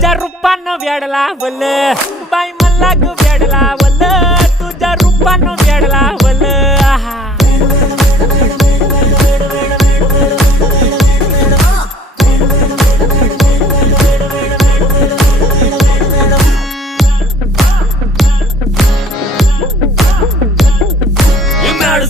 तुझ्या रूपानं वेड लावल बाई मला ग वेड लावल तुझ्या रूपानं वेड लावल आहा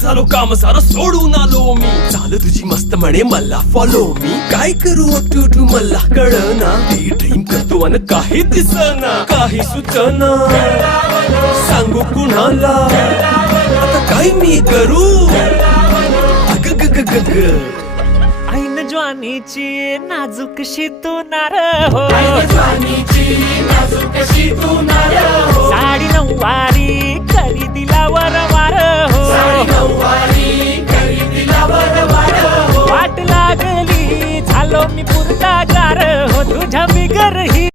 झालो काम सारं सोडून आलो मी चाल तुझी मस्त म्हणे मला फॉलो मी काय करू टू मला कळना ती ड्रीम करतो अन काही दिसना काही सुचना सांगू कुणाला आता काय मी करू अग ग ग ग ग ऐन ज्वानीची नाजूकशी तू नार हो साडी नऊवारी करी दिला वरवार हो वाट लागली झालो मी पुरता गार हो तुझ्या बिगर ही